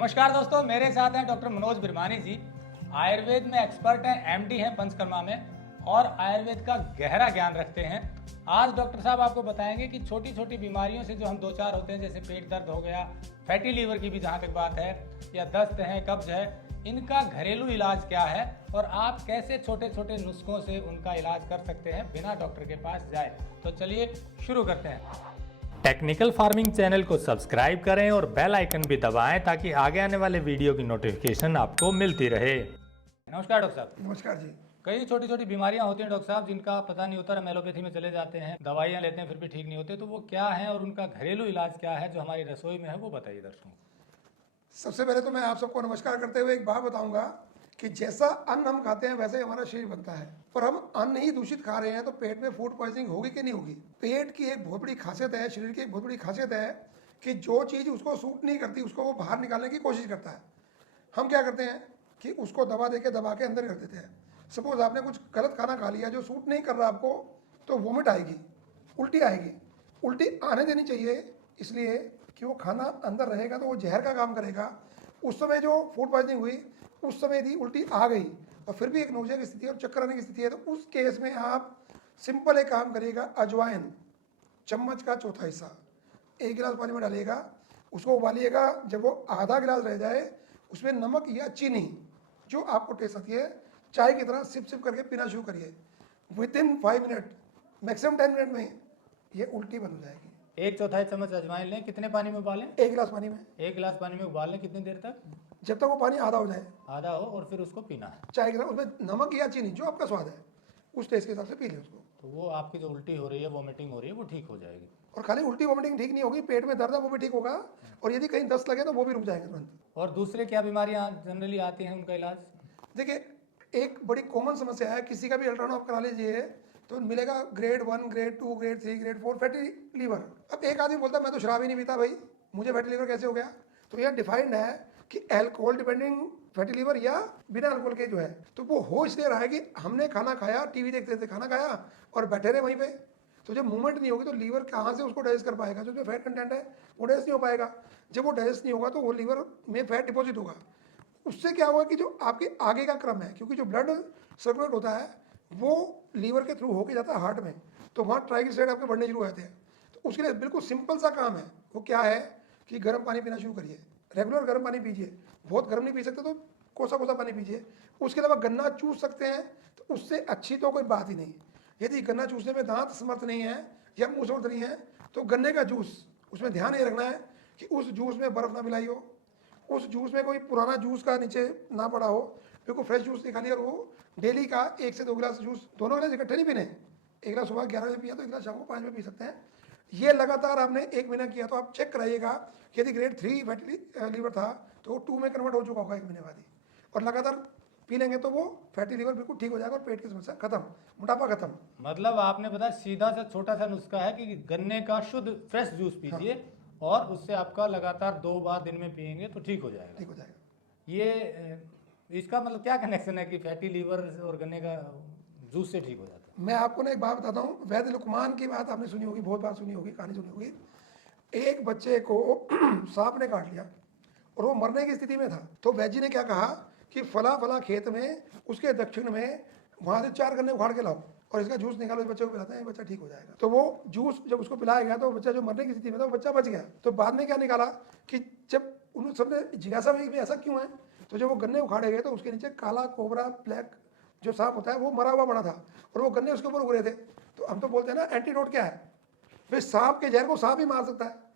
नमस्कार दोस्तों, मेरे साथ हैं डॉक्टर मनोज बिरमानी जी। आयुर्वेद में एक्सपर्ट हैं, एमडी हैं पंचकर्मा में और आयुर्वेद का गहरा ज्ञान रखते हैं। आज डॉक्टर साहब आपको बताएंगे कि छोटी छोटी बीमारियों से जो हम दो चार होते हैं, जैसे पेट दर्द हो गया, फैटी लीवर की भी जहाँ तक बात है, या दस्त है, कब्ज है, इनका घरेलू इलाज क्या है और आप कैसे छोटे छोटे नुस्खों से उनका इलाज कर सकते हैं बिना डॉक्टर के पास जाए। तो चलिए शुरू करते हैं। टेक्निकल फार्मिंग चैनल को सब्सक्राइब करें और बेल आइकन भी दबाएं ताकि आगे आने वाले वीडियो की नोटिफिकेशन आपको मिलती रहे। नमस्कार डॉक्टर साहब। नमस्कार जी। कई छोटी छोटी बीमारियां होती हैं डॉक्टर साहब, जिनका पता नहीं होता, हम एलोपैथी में चले जाते हैं, दवाइयां लेते हैं, फिर भी ठीक नहीं होते, तो वो क्या है और उनका घरेलू इलाज क्या है जो हमारी रसोई में है, वो बताइए दर्शकों को। सबसे पहले तो मैं आप सबको नमस्कार करते हुए एक बात बताऊंगा कि जैसा अन्न हम खाते हैं वैसे ही हमारा शरीर बनता है, पर हम अन्न ही दूषित खा रहे हैं तो पेट में फूड पॉइजनिंग होगी कि नहीं होगी। पेट की एक बहुत बड़ी खासियत है, शरीर की एक बहुत बड़ी खासियत है कि जो चीज़ उसको सूट नहीं करती उसको वो बाहर निकालने की कोशिश करता है। हम क्या करते हैं कि उसको दबा के अंदर कर देते हैं। सपोज आपने कुछ गलत खाना खा लिया जो सूट नहीं कर रहा आपको, तो वोमिट आएगी, उल्टी आएगी। उल्टी आने देनी चाहिए, इसलिए कि वो खाना अंदर रहेगा तो वो जहर का काम करेगा। उस समय जो फूड पॉइजनिंग हुई उस समय यदि उल्टी आ गई और फिर भी एक नोजिया की स्थिति और चक्कर आने की स्थिति है, तो उस केस में आप सिंपल एक काम करिएगा। अजवाइन चम्मच का चौथा हिस्सा 1 गिलास पानी में डालिएगा, उसको उबालिएगा। जब वो आधा गिलास रह जाए उसमें नमक या चीनी जो आपको टेस्ट आती है चाय की तरह सिप सिप करके पीना शुरू करिए। विदिन 5 मिनट मैक्सिमम 10 मिनट में ये उल्टी बंद हो जाएगी। 1/4 चम्मच अजवाइन लें, कितने पानी में उबालें? 1 गिलास पानी में। 1 गिलास पानी में उबाल लें, कितनी देर तक? जब तक वो पानी आधा हो जाए, आधा हो, और फिर उसको पीना है। चाय गिलास, उसमें नमक या चीनी जो आपका स्वाद है उस टेस्ट के हिसाब से पी लें उसको। तो वो आपकी जो उल्टी हो रही है, वोमिटिंग हो रही है, वो ठीक हो जाएगी। और खाली उल्टी वोमिटिंग ठीक नहीं होगी, पेट में दर्द है वो भी ठीक होगा, और यदि कहीं दस्त लगे तो वो भी रुक जाएंगे तुरंत। और दूसरे क्या बीमारियां जनरली आती हैं, उनका इलाज? देखिए, एक बड़ी कॉमन समस्या है, किसी का भी अल्ट्रासाउंड आप करा लीजिए तो मिलेगा grade 1, grade 2, grade 3, grade 4 fatty liver. अब एक आदमी बोलता है मैं तो शराब ही नहीं पीता भाई, मुझे फैटी लीवर कैसे हो गया? तो यह डिफाइंड है कि अल्कोहल डिपेंडिंग फैटी लीवर या बिना अल्कोहल के जो है, तो वो हो इसलिए रहा है कि हमने खाना खाया, टीवी देखते थे, खाना खाया और बैठे रहे वहीं पे। तो जब मूवमेंट नहीं होगी तो लीवर कहाँ से उसको डाइजेस्ट कर पाएगा? जो फैट कंटेंट है वो डाइजेस्ट नहीं हो पाएगा। जब वो डाइजेस्ट नहीं होगा तो वो लीवर में फैट डिपॉजिट होगा। उससे क्या होगा कि जो आपके आगे का क्रम है, क्योंकि जो ब्लड सर्कुलेट होता है वो लीवर के थ्रू होके जाता है हार्ट में, तो वहाँ ट्राइग्लिसराइड आपके बढ़ने शुरू हो जाते हैं। तो उसके लिए बिल्कुल सिंपल सा काम है। वो क्या है कि गर्म पानी पीना शुरू करिए, रेगुलर गर्म पानी पीजिए। बहुत गर्म नहीं पी सकते तो कोसा कोसा पानी पीजिए। उसके अलावा गन्ना चूस सकते हैं तो उससे अच्छी तो कोई बात ही नहीं। यदि गन्ना चूसने में दांत समर्थ नहीं है या मुँह समर्थ नहीं है तो गन्ने का जूस, उसमें ध्यान ये रखना है कि उस जूस में बर्फ़ ना मिलाई हो, उस जूस में कोई पुराना जूस का नीचे ना पड़ा हो, बिल्कुल फ्रेश जूस निकालिए। और वो डेली का 1 से 2 गिलास जूस, दोनों गिलास इकट्ठे नहीं पीने। 1 गिलास सुबह 11 बजे पिया तो 1 गिलास शाम को 5 बजे पी सकते हैं। ये लगातार आपने 1 महीना किया तो आप चेक कराइएगा कि यदि ग्रेड 3 फैटी लीवर था तो वो 2 में कन्वर्ट हो चुका होगा 1 महीने बाद ही। और लगातार पी लेंगे तो वो फैटी लीवर बिल्कुल ठीक हो जाएगा और पेट की समस्या खत्म, मोटापा खत्म। मतलब आपने बताया सीधा सा छोटा सा नुस्खा है कि गन्ने का शुद्ध फ्रेश जूस पीजिए। हाँ। और उससे आपका लगातार 2 बार दिन में पिएंगे तो ठीक हो जाएगा। ठीक हो जाएगा। ये इसका मतलब क्या कनेक्शन है कि फैटी लीवर और गन्ने का जूस से ठीक हो जाता है? मैं आपको ना एक बात बताता हूँ। वैद्य लुकमान की बात आपने सुनी होगी, बहुत बार सुनी होगी, कहानी सुनी होगी। एक बच्चे को सांप ने काट लिया और वो मरने की स्थिति में था। तो वैद्य जी ने क्या कहा कि फला फला खेत में उसके दक्षिण में वहाँ से 4 गन्ने उखाड़ के लाओ और इसका जूस निकालो, इस बच्चे को पिलाते हैं, बच्चा ठीक हो जाएगा। तो वो जूस जब उसको पिलाया गया तो बच्चा जो मरने की स्थिति में था वो बच्चा बच गया। तो बाद में क्या निकाला कि जब उन सबने जिज्ञासा में ऐसा क्यों है, तो जब वो गन्ने उखाड़े गए तो उसके नीचे काला कोबरा ब्लैक जो सांप होता है वो मरा हुआ बना था और वो गन्ने उसके ऊपर उग रहे थे। तो हम तो बोलते हैं ना एंटीडोट क्या है, भाई सांप के जहर को सांप ही मार सकता है।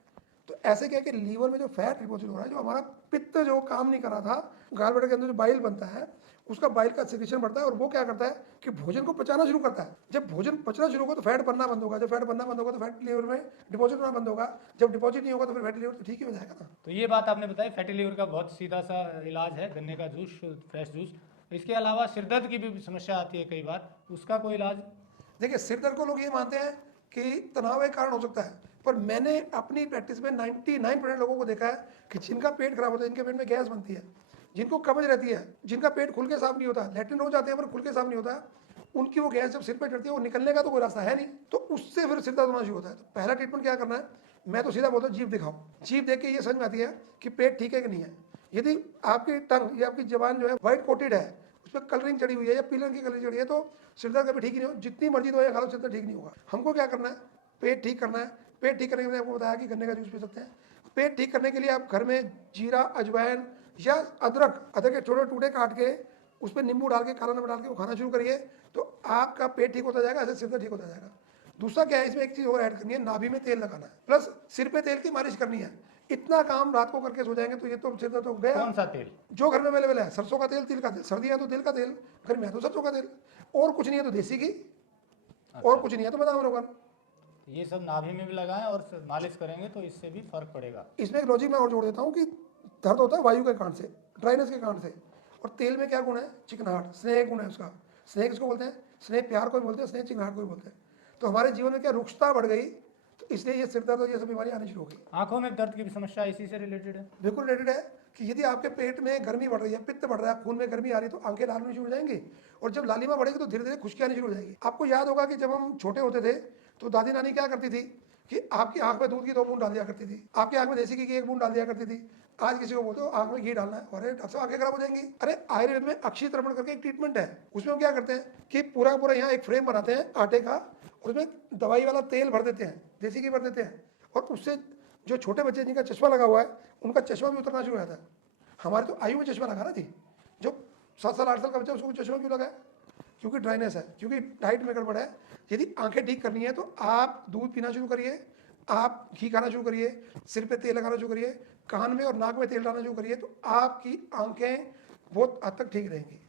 तो ऐसे क्या कि लीवर में जो फैट डिपॉजिट हो रहा है, जो हमारा पित्त जो काम नहीं कर रहा था, गालब्लैडर के अंदर जो बाइल बनता है उसका बाइल का सिक्रेशन बढ़ता है और वो क्या करता है कि भोजन को पचाना शुरू करता है। जब भोजन पचना शुरू होगा तो फैट बनना बंद होगा, जब फैट बनना बंद होगा तो फैट लीवर में डिपॉजिट होना बंद होगा, जब डिपॉजिट नहीं होगा तो फिर फैटी लीवर तो ठीक ही हो जाएगा ना। तो ये बात आपने बताई, फैटी लीवर का बहुत सीधा सा इलाज है गन्ने का जूस, फ्रेश जूस। इसके अलावा सिरदर्द की भी समस्या आती है कई बार, उसका कोई इलाज? देखिए, सिरदर्द को लोग ये मानते हैं कि तनाव एक कारण हो सकता है, पर मैंने अपनी प्रैक्टिस में 99% लोगों को देखा है कि जिनका पेट खराब होता है, जिनके पेट में गैस बनती है, जिनको कब्ज रहती है, जिनका पेट खुल के साफ नहीं होता, लैट्रिन हो जाते हैं पर खुल के साफ नहीं होता, उनकी वो गैस जब सिर पे चढ़ती है वो निकलने का तो कोई रास्ता है नहीं, तो उससे फिर सिर दर्द होना शुरू होता है। तो पहला ट्रीटमेंट क्या करना है, मैं तो सीधा बोलता हूँ जीभ दिखाओ। जीभ देख के ये समझ में आती है कि पेट ठीक है कि नहीं है। यदि आपकी टंग या आपकी जबान जो है व्हाइट कोटेड है, उस पर कलरिंग चढ़ी हुई है या पीले रंग की कलरिंग चढ़ी है, तो सिर दर्द कभी ठीक ही नहीं हो, जितनी मर्जी दवाई खा लो सिर दर्द ठीक नहीं होगा। हमको क्या करना है, पेट ठीक करना है। पेट ठीक करने के लिए आपको बताया कि गन्ने का जूस पी सकते हैं। पेट ठीक करने के लिए आप घर में जीरा, अजवाइन या अदरक के छोटे टुकड़े काट के उस पर नींबू डाल के, काला नमक डाल के वो खाना शुरू करिए, तो आपका पेट ठीक होता जाएगा, ऐसे सिर दर्द ठीक होता जाएगा। दूसरा क्या है, इसमें एक चीज़ और ऐड करनी है, नाभि में तेल लगाना है, प्लस सिर पे तेल की मालिश करनी है। इतना काम रात को करके सो जाएंगे तो ये तो सिर दर्द हो गया। कौन सा तेल? जो घर में अवेलेबल है, सरसों का तेल, तिल का तेल, सर्दी है तो तिल का तेल, गर्मी है तो सरसों का तेल, और कुछ नहीं है तो देसी घी, और कुछ नहीं है तो बादाम रोगन। ये सब नाभि में भी लगाएं और मालिश करेंगे तो इससे भी फर्क पड़ेगा। इसमें एक लॉजिक मैं और जोड़ देता हूँ कि दर्द होता है वायु के कारण से, ड्राइनेस के कारण से, और तेल में क्या गुण है, चिकनाहट, स्नेह गुण है उसका। स्नेह किसको बोलते हैं, स्नेह प्यार को भी बोलते हैं, स्नेह चिकनाहट को भी बोलते हैं। तो हमारे जीवन में क्या रुक्षता बढ़ गई, तो इसलिए ये सिर दर्द और ये सब बीमारी आनी शुरू हो गई। आंखों में दर्द की भी समस्या इसी से रिलेटेड है? बिल्कुल रिलेटेड है कि यदि आपके पेट में गर्मी बढ़ रही है, पित्त बढ़ रहा है, खून में गर्मी आ रही है, तो आंखें लाल होनी शुरू हो जाएंगी, और जब लालिमा बढ़ेगी तो धीरे धीरे खुश्की आनी शुरू हो जाएगी। आपको याद होगा कि जब हम छोटे होते थे तो दादी नानी क्या करती थी कि आपकी आंख में दूध की 2 बूंद डाल दिया करती थी, आपकी आंख में देसी घी की 1 बूंद डाल दिया करती थी। आज किसी को बोलते हो आंख में घी डालना है, अरे डॉक्टर साहब आंखें खराब हो जाएंगी। अरे आयुर्वेद में अक्षी तर्पण करके एक ट्रीटमेंट है, उसमें हम क्या करते हैं कि पूरा यहाँ एक फ्रेम बनाते हैं आटे का, और उसमें दवाई वाला तेल भर देते हैं, देसी घी भर देते हैं, और उससे जो छोटे बच्चे जिनका चश्मा लगा हुआ है उनका चश्मा भी उतरना शुरू हो जाता है। हमारे तो आयु में चश्मा लगा ना थी, जो 7 साल 8 साल का बच्चा उसको चश्मा क्यों लगा है, क्योंकि ड्राइनेस है, क्योंकि डाइट में गड़बड़ है। यदि आंखें ठीक करनी है तो आप दूध पीना शुरू करिए, आप घी खाना शुरू करिए, सिर पे तेल लगाना शुरू करिए, कान में और नाक में तेल डालना शुरू करिए, तो आपकी आंखें बहुत हद तक ठीक रहेंगी।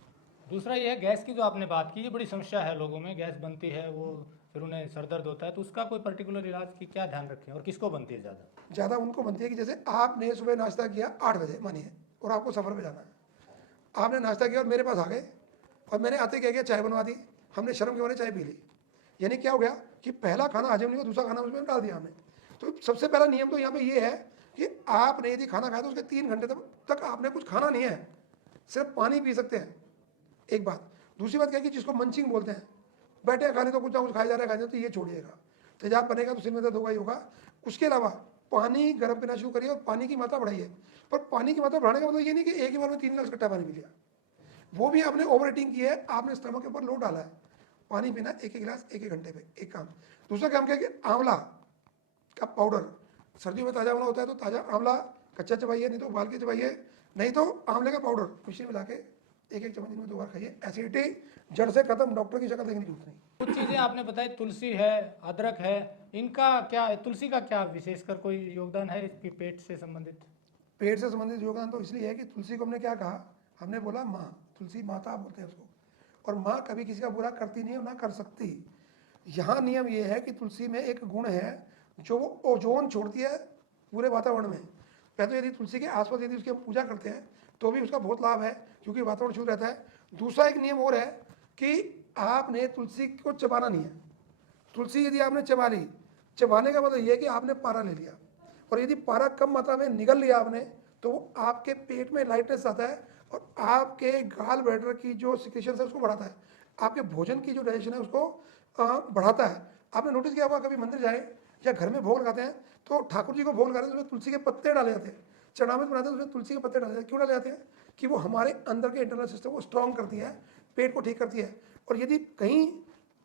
दूसरा ये है गैस की जो आपने बात की, ये बड़ी समस्या है लोगों में, गैस बनती है, वो फिर उन्हें सर दर्द होता है, तो उसका कोई पर्टिकुलर इलाज की क्या ध्यान रखें, और किसको बनती है ज़्यादा? उनको बनती है कि जैसे आपने सुबह नाश्ता किया 8 बजे मानिए, और आपको सफ़र पे जाना है, आपने नाश्ता किया और मेरे पास आ गए, और मैंने आते क्या किया, चाय बनवा दी, हमने शर्म के मारे चाय पी ली, यानी क्या हो गया कि पहला खाना हजम नहीं हुआ, दूसरा खाना उसमें डाल दिया हमने। तो सबसे पहला नियम तो यहाँ पे ये है कि आपने यदि खाना खाया तो उसके 3 घंटे तक आपने कुछ खाना नहीं है, सिर्फ पानी पी सकते हैं, एक बात। दूसरी बात क्या है कि जिसको मंचिंग बोलते हैं, बैठे खाने तो कुछ ना कुछ खाया जा रहा है, तो ये छोड़िएगा, तेजाब बनेगा तो सिर में दर्द होगा ही होगा। उसके अलावा पानी गर्म पीना शुरू करिए और पानी की मात्रा बढ़ाइए। पर पानी की मात्रा बढ़ाने का मतलब ये नहीं कि एक ही बार में 3 गिलास इकट्ठा पानी पी लिया, वो भी आपने ओवर ईटिंग की है, आपने स्टमक के ऊपर लोड डाला है। पानी पीना 1-1 गिलास 1-1 घंटे पे, एक काम। दूसरा काम क्या है कि आंवला का पाउडर, सर्दियों में ताज़ा आंवला होता है तो ताज़ा आंवला कच्चा चबाइए, नहीं तो उबाल के चबाइए, नहीं तो आंवले का पाउडर मिश्री मिला के 1-1 चम्मच में 2 बार खाइए। एसिडिटी जड़ से खत्म, डॉक्टर की शक्ल देखने की जरूरत नहीं। कुछ चीज़ें आपने बताई, तुलसी है, अदरक है, इनका क्या, तुलसी का क्या विशेषकर कोई योगदान है इसकी पेट से संबंधित? पेट से संबंधित योगदान तो इसलिए है कि तुलसी को हमने क्या कहा, हमने बोला माँ, तुलसी माता बोलते हैं उसको, और माँ कभी किसी का बुरा करती नहीं और ना कर सकती। यहाँ नियम ये है कि तुलसी में एक गुण है जो वो ओजोन छोड़ती है पूरे वातावरण में। पहले तो यदि तुलसी के आसपास यदि उसकी हम पूजा करते हैं तो भी उसका बहुत लाभ है, क्योंकि वातावरण शुद्ध रहता है। दूसरा एक नियम और है कि आपने तुलसी को चबाना नहीं है। तुलसी यदि आपने चबा ली, चबाने का मतलब ये है कि आपने पारा ले लिया, और यदि पारा कम मात्रा में निगल लिया आपने तो आपके पेट में लाइटनेस आता है और आपके गाल ब्लैडर की जो सिक्रेशन है उसको बढ़ाता है, आपके भोजन की जो डाइजेशन है उसको बढ़ाता है। आपने नोटिस किया होगा, कभी मंदिर जाए या घर में भोग लगाते हैं तो ठाकुर जी को भोग लगाते हैं तो उसमें तुलसी के पत्ते डाले जाते हैं, चरणामृत बनाते हैं तो उसमें तुलसी के पत्ते डाले जाते हैं। क्यों डाले जाते हैं कि वो हमारे अंदर के इंटरनल सिस्टम को स्ट्रॉन्ग करती है, पेट को ठीक करती है। और यदि कहीं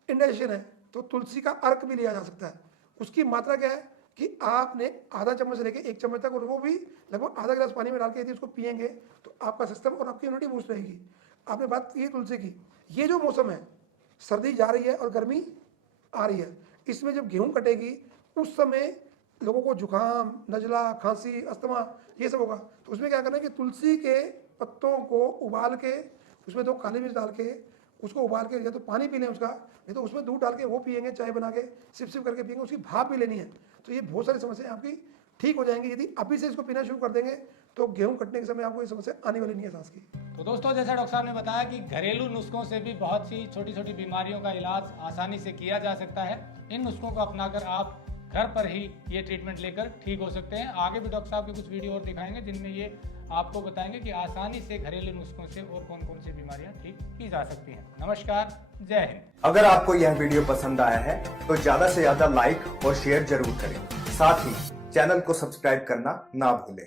इंडाइजेशन है तो तुलसी का अर्क भी लिया जा सकता है। उसकी मात्रा क्या है कि आपने आधा चम्मच से लेकर 1 चम्मच तक, और वो भी लगभग आधा गिलास पानी में डाल के यदि उसको पिएंगे तो आपका सिस्टम और आपकी इम्यूनिटी बूस्ट रहेगी। आपने बात की तुलसी की, ये जो मौसम है, सर्दी जा रही है और गर्मी आ रही है, इसमें जब गेहूँ कटेगी उस समय लोगों को जुकाम, नजला, खांसी, अस्थमा ये सब होगा। तो उसमें क्या करना है कि तुलसी के पत्तों को उबाल के उसमें 2 काली मिर्च डाल के उसको उबाल के, या तो पानी पी लें उसका, नहीं तो उसमें दूध डाल के वो पिएंगे, चाय बना के सिप सिप करके पिएंगे, उसकी भाप भी लेनी है। तो ये बहुत सारी समस्याएं आपकी ठीक हो जाएंगी। यदि अभी से इसको पीना शुरू कर देंगे तो गेहूं कटने के समय आपको ये समस्या आने वाली नहीं है सांस की। तो दोस्तों, जैसा डॉक्टर साहब ने बताया कि घरेलू नुस्खों से भी बहुत सी छोटी छोटी बीमारियों का इलाज आसानी से किया जा सकता है। इन नुस्खों को अपनाकर आप घर पर ही ये ट्रीटमेंट लेकर ठीक हो सकते हैं। आगे भी डॉक्टर साहब के कुछ वीडियो और दिखाएंगे जिनमें ये आपको बताएंगे कि आसानी से घरेलू नुस्खों से और कौन कौन सी बीमारियां ठीक की जा सकती हैं। नमस्कार, जय हिंद। अगर आपको यह वीडियो पसंद आया है तो ज्यादा से ज्यादा लाइक और शेयर जरूर करें। साथ ही चैनल को सब्सक्राइब करना ना भूलें।